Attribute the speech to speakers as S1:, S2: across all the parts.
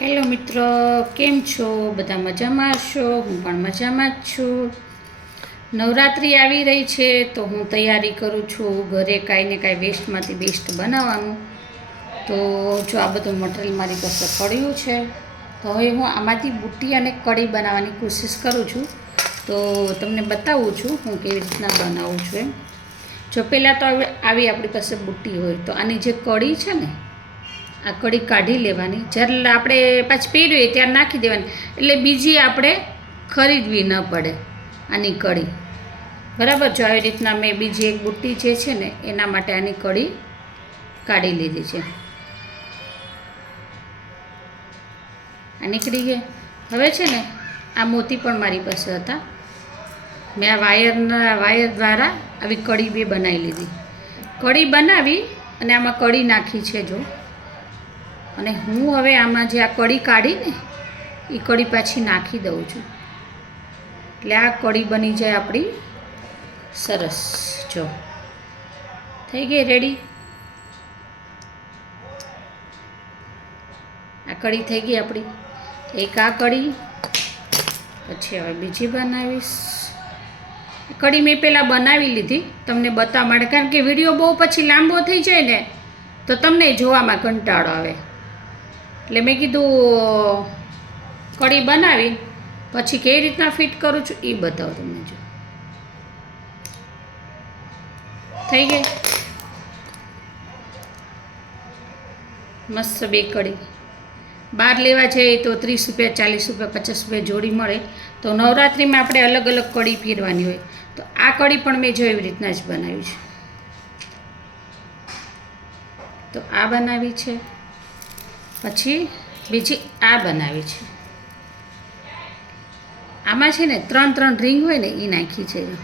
S1: Hello મિત્રો, કેમ છો? બધા મજામાં છો? હું પણ મજામાં જ છું. નવરાત્રિ આવી રહી છે, તો હું તૈયારી કરું છું. ઘરે કાંઈ ને કાંઈ વેસ્ટમાંથી બેસ્ટ બનાવવાનું. તો જો આ બધું મટીરિયલ મારી પાસે પડ્યું છે, તો હવે હું આમાંથી બુટ્ટી અને કઢી બનાવવાની કોશિશ કરું છું. તો તમને બતાવું છું હું કેવી રીતના બનાવું છું એમ. જો પહેલાં તો આવી આપણી પાસે બુટ્ટી હોય, તો આની જે કઢી છે ને આ કઢી કાઢી લેવાની. જ્યારે આપણે પાછી હોય ત્યારે નાખી દેવાની. એટલે બીજી આપણે ખરીદવી ન પડે આની કઢી બરાબર? જો આવી રીતના મેં બીજી એક બુટ્ટી જે છે ને, એના માટે આની કઢી કાઢી લીધી છે. આ નીકળી ગઈ. હવે છે ને, આ મોતી પણ મારી પાસે હતા. મેં આ વાયરના, વાયર દ્વારા આવી કઢી બી બનાવી લીધી. કઢી બનાવી અને આમાં કઢી નાખી છે જો. અને હું હવે આમાં જે આ કઢી કાઢીને એ કઢી પાછી નાખી દઉં છું. એટલે આ કઢી બની જાય આપણી સરસ. જો, થઈ ગઈ રેડી આ કઢી થઈ ગઈ આપણી. એક આ કઢી પછી હવે બીજી બનાવીશ. કઢી મેં પહેલાં બનાવી લીધી, તમને બતાવવા માટે. કારણ કે વીડિયો બહુ પછી લાંબો થઈ જાય ને, તો તમને જોવામાં કંટાળો આવે. એટલે મેં કીધું, કઢી બનાવી, પછી કેવી રીતના ફિટ કરું છું એ બતાવો તમને જો. થઈ ગઈ? મસ્ત બે કઢી. બહાર લેવા જઈએ તો ત્રીસ રૂપિયા, ચાલીસ રૂપિયા, પચાસ રૂપિયા જોડી મળે. તો નવરાત્રિમાં આપણે અલગ અલગ કઢી પીરવાની હોય. તો આ કઢી પણ મેં જો એવી રીતના જ બનાવી છે. તો આ બનાવી છે. પછી બીજી આ બનાવી છે. આમાં છે ને ત્રણ ત્રણ રિંગ હોય ને એ નાખી છે.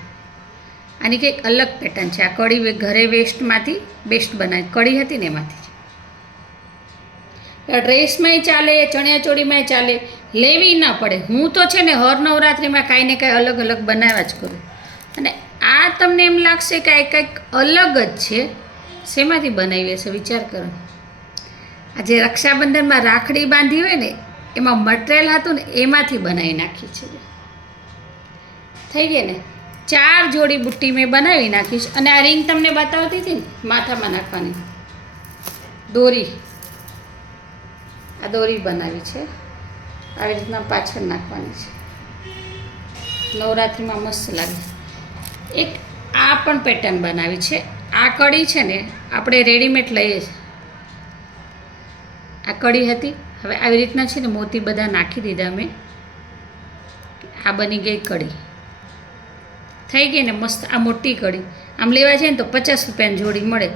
S1: આની કંઈક અલગ પેટર્ન છે. આ કઢી ઘરે વેસ્ટમાંથી બેસ્ટ બનાવી કઢી હતી ને એમાંથી. ડ્રેસમાંય ચાલે ચણિયાચોળીમાંય ચાલે. લેવી ના પડે. હું તો છે ને હર નવરાત્રિમાં કાંઈ ને કાંઈ અલગ અલગ બનાવ્યા જ કરું. અને આ તમને એમ લાગશે કે આ કંઈક અલગ જ છે. શેમાંથી બનાવી હશે? વિચાર કરો. જે રક્ષાબંધનમાં રાખડી બાંધી હોય ને, એમાં મટરેલ હતું ને, એમાંથી બનાવી નાખી છે થઈ ગઈ ને? ચાર જોડી બુટ્ટી મેં બનાવી નાખી છે. અને આ રિંગ તમને બતાવતી હતી ને, માથામાં નાખવાની. દોરી. આ દોરી બનાવી છે. આવી રીતના પાછળ નાખવાની છે. નવરાત્રિમાં મસ્ત લાગે. એક આ પણ પેટર્ન બનાવી છે. આ કડી છે ને, આપણે રેડીમેડ લઈએ. છીએ આ કઢી હતી. હવે આવી રીતના છે ને મોતી બધા નાખી દીધા મેં આ બની ગઈ કઢી. થઈ ગઈ ને મસ્ત આ મોટી કઢી. આમ લેવા છે ને તો પચાસ રૂપિયાની જોડી મળે.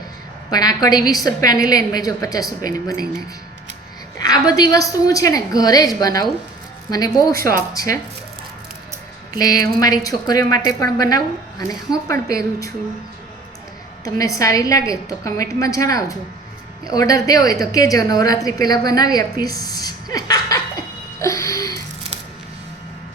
S1: પણ આ કઢી વીસ રૂપિયાની લઈને મેં જો પચાસ રૂપિયાની બનાવી નાખી. આ બધી વસ્તુ હું છે ને ઘરે જ બનાવું. મને બહુ શોખ છે. એટલે હું મારી છોકરીઓ માટે પણ બનાવું અને હું પણ પહેરું છું. તમને સારી લાગે તો કમેન્ટમાં જણાવજો. ઓર્ડર દેવો હોય તો કહેજો નવરાત્રિ પહેલાં બનાવી આપીશ.